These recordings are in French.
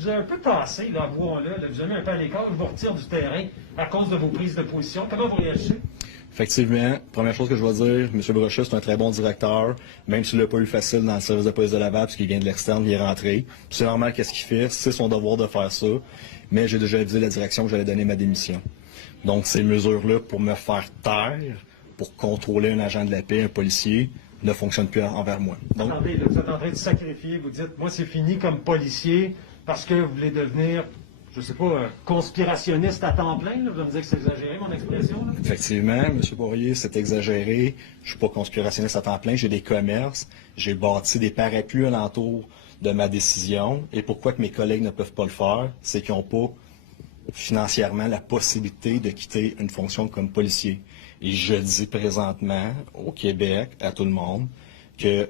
vous ai un peu tassé, là, avouons-le, là, vous avez mis un peu à l'écart, je vous retire du terrain à cause de vos prises de position. Comment vous réagissez? Effectivement, première chose que je vais dire, M. Brochu, c'est un très bon directeur, même s'il n'a pas eu facile dans le service de police de Laval, parce qu'il vient de l'externe, il est rentré. C'est normal qu'est-ce qu'il fait, c'est son devoir de faire ça, mais j'ai déjà avisé la direction que j'allais donner ma démission. Donc, ces mesures-là, pour me faire taire, pour contrôler un agent de la paix, un policier, ne fonctionnent plus envers moi. Donc, attendez, là, vous êtes en train de sacrifier, vous dites, moi c'est fini comme policier, parce que vous voulez devenir, je sais pas, conspirationniste à temps plein, là. Vous allez me dire que c'est exagéré, mon expression, là? effectivement, M. Poirier, c'est exagéré. Je suis pas conspirationniste à temps plein. J'ai des commerces. J'ai bâti des parapluies alentour de ma décision. Et pourquoi que mes collègues ne peuvent pas le faire? C'est qu'ils n'ont pas financièrement la possibilité de quitter une fonction comme policier. Et je dis présentement au Québec, à tout le monde, qu'il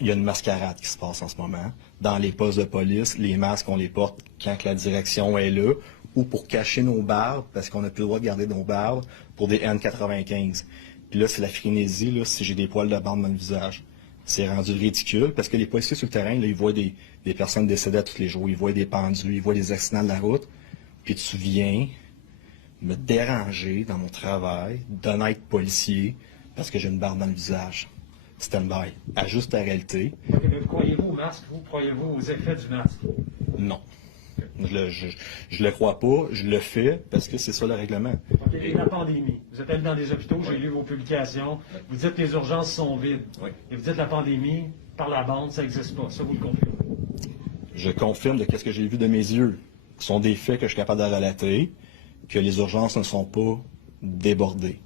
y a une mascarade qui se passe en ce moment. Dans les postes de police, les masques, on les porte quand la direction est là, ou pour cacher nos barbes, parce qu'on n'a plus le droit de garder nos barbes, pour des N95. Puis là, c'est la frénésie, là, si j'ai des poils de barbe dans le visage. C'est rendu ridicule, parce que les policiers sur le terrain, là, ils voient des personnes décédées tous les jours, ils voient des pendus, ils voient des accidents de la route, puis tu viens me déranger dans mon travail d'honnête policier, parce que j'ai une barbe dans le visage. Stand-by. Ajuste la réalité. Okay, mais vous croyez-vous au masque? Vous croyez-vous aux effets du masque? Non. Je le crois pas, je le fais parce que c'est ça le règlement. OK, et la pandémie. Vous êtes allé dans des hôpitaux, j'ai lu vos publications. Vous dites que les urgences sont vides. Oui. Et vous dites que la pandémie, par la bande, ça n'existe pas. Ça, vous le confirmez? Je confirme de ce que j'ai vu de mes yeux. Ce sont des faits que je suis capable de relater, que les urgences ne sont pas débordées.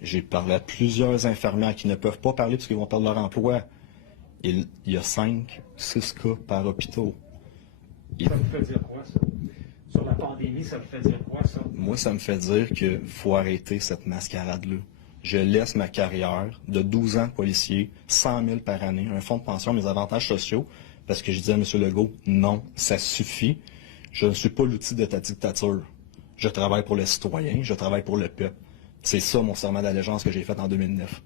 J'ai parlé à plusieurs infirmières qui ne peuvent pas parler parce qu'ils vont perdre leur emploi. Il y a 5, 6 cas par hôpital. Ça vous fait dire quoi, ça? Sur la pandémie, ça vous fait dire quoi, ça? Moi, ça me fait dire qu'il faut arrêter cette mascarade-là. Je laisse ma carrière de 12 ans de policier, 100 000 par année, un fonds de pension, mes avantages sociaux, parce que je dis à M. Legault, non, ça suffit. Je ne suis pas l'outil de ta dictature. Je travaille pour les citoyens, je travaille pour le peuple. C'est ça mon serment d'allégeance que j'ai fait en 2009.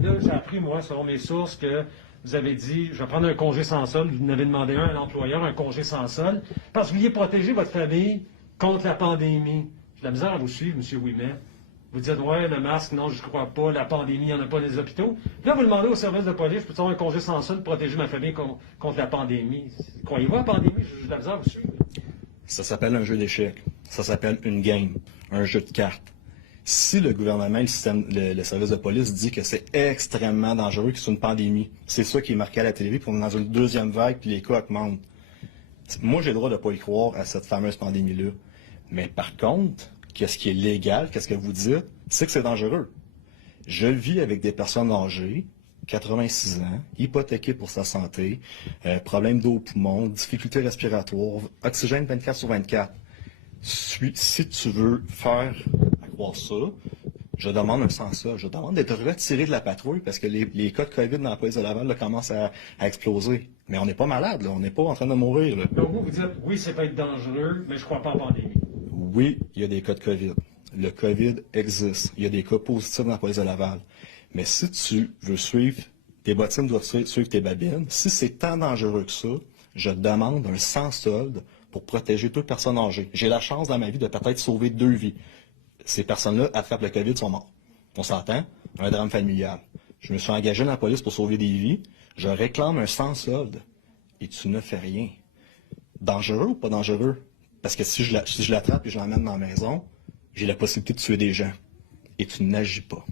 Là, j'ai appris, moi, selon mes sources, que vous avez dit, je vais prendre un congé sans solde. Vous en avez demandé un à l'employeur, un congé sans solde, parce que vous vouliez protéger votre famille contre la pandémie. J'ai de la misère à vous suivre, M. Ouimet. Vous dites, ouais, le masque, non, je ne crois pas, la pandémie, il n'y en a pas dans les hôpitaux. Puis là, vous demandez au service de police, je peux avoir un congé sans solde pour protéger ma famille contre la pandémie. Croyez-vous à la pandémie? J'ai de la misère à vous suivre. Ça s'appelle un jeu d'échecs. Ça s'appelle une game, un jeu de cartes. Si le gouvernement, le service de police dit que c'est extrêmement dangereux, que c'est une pandémie, c'est ça qui est marqué à la télé, puis on est dans une deuxième vague, puis les cas augmentent. Moi, j'ai le droit de ne pas y croire à cette fameuse pandémie-là. Mais par contre, qu'est-ce qui est légal, qu'est-ce que vous dites, c'est que c'est dangereux. Je vis avec des personnes âgées, 86 ans, hypothéquées pour sa santé, problèmes d'eau au poumon, difficultés respiratoires, oxygène 24 sur 24. Si tu veux faire accroire ça, je demande un sans-sol. Je demande d'être retiré de la patrouille parce que les cas de COVID dans la police de Laval là, commencent à exploser. Mais on n'est pas malade, là. On n'est pas en train de mourir. Là. Donc vous dites, oui, c'est peut être dangereux, mais je ne crois pas en pandémie. Oui, il y a des cas de COVID. Le COVID existe. Il y a des cas positifs dans la police de Laval. Mais si tu veux suivre, tes bottines doivent suivre tes babines. Si c'est tant dangereux que ça, je demande un sans-solde pour protéger toute personne âgée. J'ai la chance dans ma vie de peut-être sauver 2 vies. Ces personnes-là attrapent le COVID, sont mortes. On s'entend? Un drame familial. Je me suis engagé dans la police pour sauver des vies. Je réclame un sans-solde. Et tu ne fais rien. Dangereux ou pas dangereux? Parce que si je l'attrape et je l'emmène dans la maison, j'ai la possibilité de tuer des gens. Et tu n'agis pas.